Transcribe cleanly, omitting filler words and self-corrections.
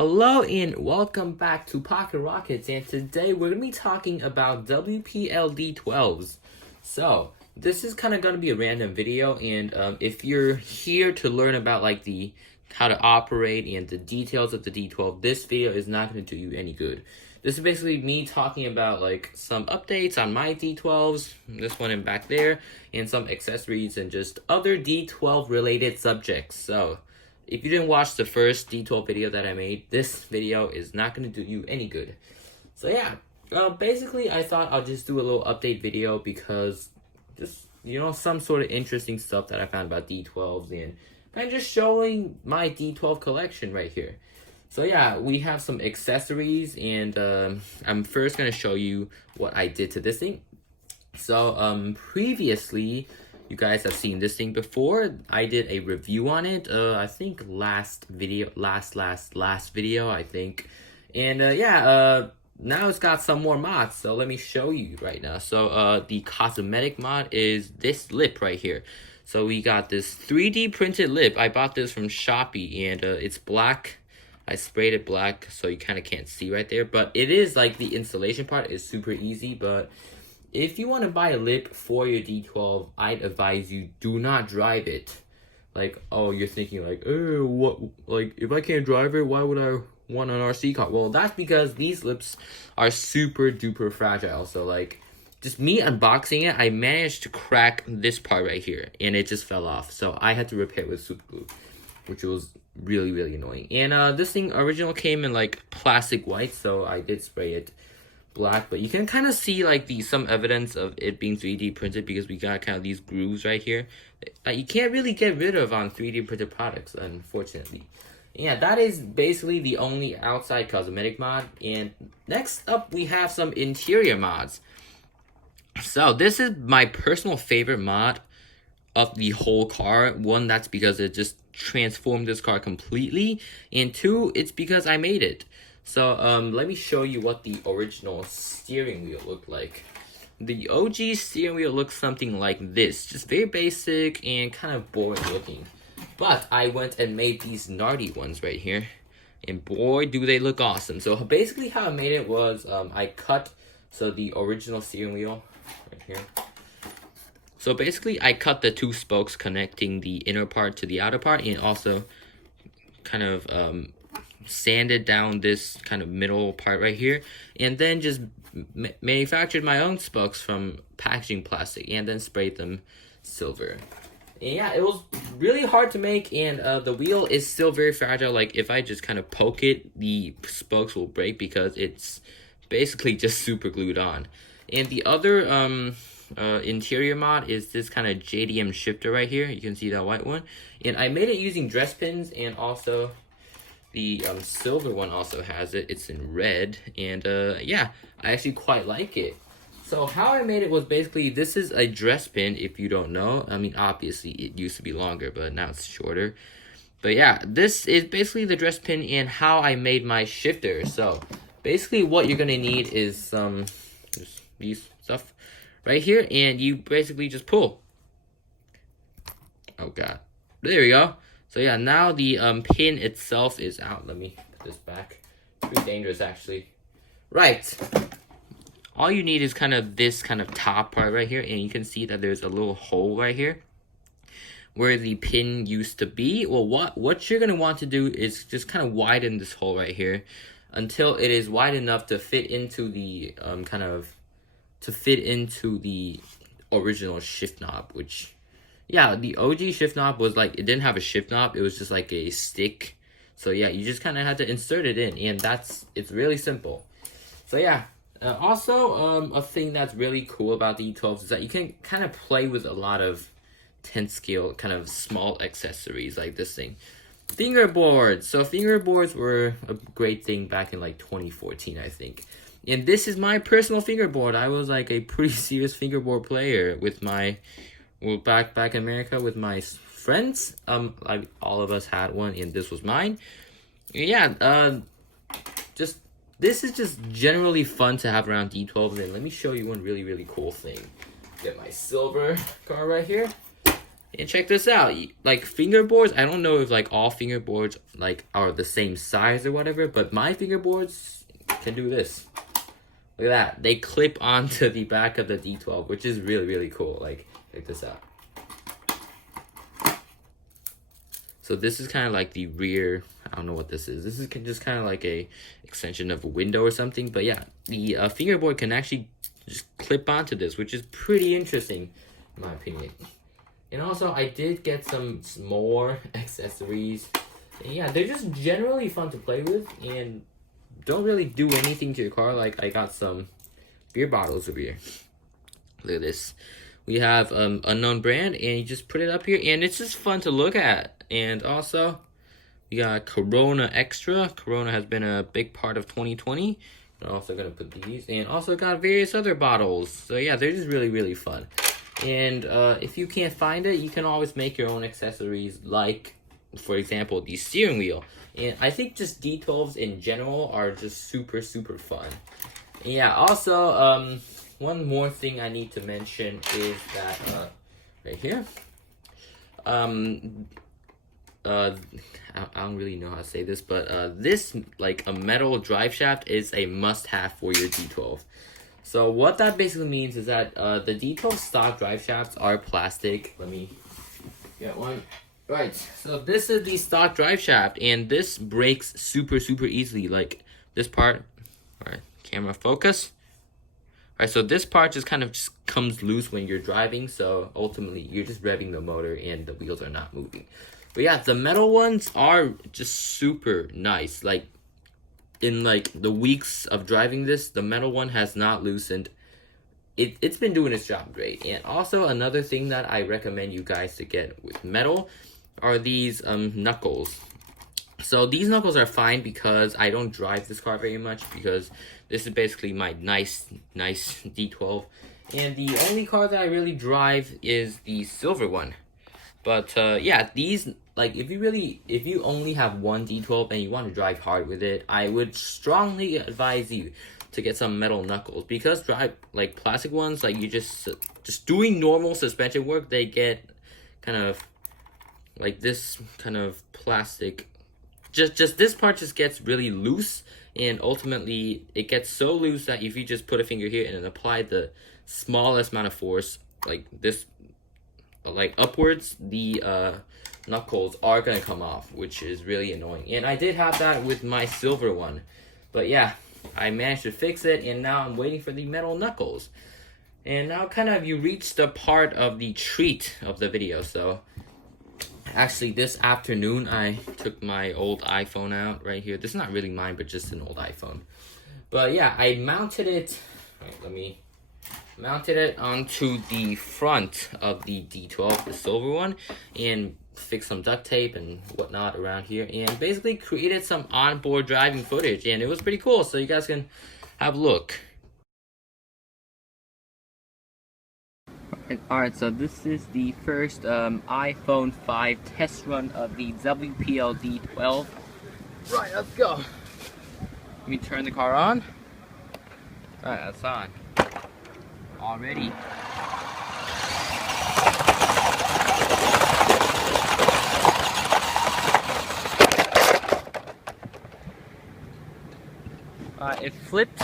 Hello and welcome back to Pocket Rockets, and today we're going to be talking about WPL D12s. So, this is kind of going to be a random video, and if you're here to learn about like how to operate and the details of the D12, this video is not going to do you any good. This is basically me talking about like some updates on my D12s, this one and back there, and some accessories and just other D12 related subjects. So, if you didn't watch the first D12 video that I made, this video is not going to do you any good. So yeah, basically I thought I'll just do a little update video because just, some sort of interesting stuff that I found about D12s and kind of just showing my D12 collection right here. So yeah, we have some accessories and I'm first going to show you what I did to this thing. So previously, you guys have seen this thing before. I did a review on it. I think last video, I think. And now it's got some more mods. So let me show you right now. So the cosmetic mod is this lip right here. So we got this 3D printed lip. I bought this from Shopee and it's black. I sprayed it black so you kind of can't see right there. But it is like the installation part is super easy, but if you want to buy a lip for your D12, I'd advise you do not drive it. Like, oh, you're thinking like, oh, what? Like, if I can't drive it, why would I want an RC car? Well, that's because these lips are super duper fragile. So like, just me unboxing it, I managed to crack this part right here, and it just fell off. So I had to repair it with super glue, which was really annoying. And this thing original came in like plastic white, so I did spray it black, but you can kind of see like some evidence of it being 3D printed because we got kind of these grooves right here that you can't really get rid of on 3D printed products, unfortunately. Yeah, that is basically the only outside cosmetic mod. And next up, we have some interior mods. So this is my personal favorite mod of the whole car. One, that's because it just transformed this car completely, and two, it's because I made it. So let me show you what the original steering wheel looked like. The OG steering wheel looks something like this, just very basic and kind of boring looking. But I went and made these nardi ones right here, and boy do they look awesome. So basically how I made it was I cut the original steering wheel right here. So basically I cut the two spokes connecting the inner part to the outer part, and also kind of sanded down this kind of middle part right here, and then just manufactured my own spokes from packaging plastic and then sprayed them silver. And yeah, it was really hard to make, and the wheel is still very fragile. Like if I just kind of poke it, the spokes will break because it's basically just super glued on. And the other interior mod is this kind of JDM shifter right here. You can see that white one, and I made it using dress pins, and also the silver one also has it. It's in red, and yeah, I actually quite like it. So how I made it was basically, this is a dress pin, if you don't know. I mean, obviously it used to be longer, but now it's shorter. But yeah, this is basically the dress pin and how I made my shifter. So basically what you're gonna need is just these stuff right here, and you basically just pull. Oh god, there we go. So yeah, now the pin itself is out. Let me put this back. Pretty dangerous, actually. Right. All you need is kind of this kind of top part right here, and you can see that there's a little hole right here where the pin used to be. Well, what you're gonna want to do is just kind of widen this hole right here until it is wide enough to fit into the original shift knob, which, yeah, the OG shift knob was like, it didn't have a shift knob, it was just like a stick. So yeah, you just kind of had to insert it in, and it's really simple. So yeah, also a thing that's really cool about the D12s is that you can kind of play with a lot of 10 scale kind of small accessories like this thing. Fingerboards. So fingerboards were a great thing back in like 2014, I think. And this is my personal fingerboard. I was like a pretty serious fingerboard player with my, well, back in America with my friends. Like all of us had one, and this was mine. Yeah, this is just generally fun to have around D12s. And let me show you one really cool thing. Get my silver car right here. And check this out, like fingerboards, I don't know if like all fingerboards like are the same size or whatever, but my fingerboards can do this. Look at that. They clip onto the back of the D12, which is really, really cool. Like, check this out. So this is kind of like the rear, I don't know what this is. This is just kind of like a extension of a window or something. But yeah, the fingerboard can actually just clip onto this, which is pretty interesting, in my opinion. And also, I did get some more accessories. And yeah, they're just generally fun to play with and don't really do anything to your car. Like, I got some beer bottles over here. Look at this. We have unknown brand, and you just put it up here, and it's just fun to look at. And also, we got Corona Extra. Corona has been a big part of 2020. I'm also gonna put these, and also got various other bottles. So yeah, they're just really, really fun. And if you can't find it, you can always make your own accessories, like, for example, the steering wheel. And I think just D12s in general are just super, super fun. And yeah, also, one more thing I need to mention is that, right here, I don't really know how to say this, but this, like, a metal drive shaft is a must-have for your D12. So what that basically means is that the D12 stock drive shafts are plastic. Let me get one. Right, so this is the stock drive shaft, and this breaks super, super easily. Like, this part, all right, camera focus. All right, so this part just kind of just comes loose when you're driving, so ultimately you're just revving the motor and the wheels are not moving. But yeah, the metal ones are just super nice. Like, in like the weeks of driving this, the metal one has not loosened. It's been doing its job great. And also another thing that I recommend you guys to get with metal are these knuckles. So these knuckles are fine because I don't drive this car very much, because this is basically my nice D12. And the only car that I really drive is the silver one. But yeah, these, like, if you only have one D12 and you want to drive hard with it, I would strongly advise you to get some metal knuckles, because like plastic ones, like, you just doing normal suspension work, they get kind of like this kind of plastic, just this part just gets really loose, and ultimately it gets so loose that if you just put a finger here and then apply the smallest amount of force, like this, like upwards, the knuckles are gonna come off, which is really annoying. And I did have that with my silver one, but yeah, I managed to fix it, and now I'm waiting for the metal knuckles. And now kind of you reach the part of the treat of the video. So actually this afternoon I took my old iPhone out right here. This is not really mine, but just an old iPhone. But yeah, I mounted it, mounted it onto the front of the D12, the silver one, and fixed some duct tape and whatnot around here, and basically created some onboard driving footage, and it was pretty cool, so you guys can have a look. Alright, so this is the first iPhone 5 test run of the WPLD12. Right, let's go. Let me turn the car on. Alright, that's on. Already. It flipped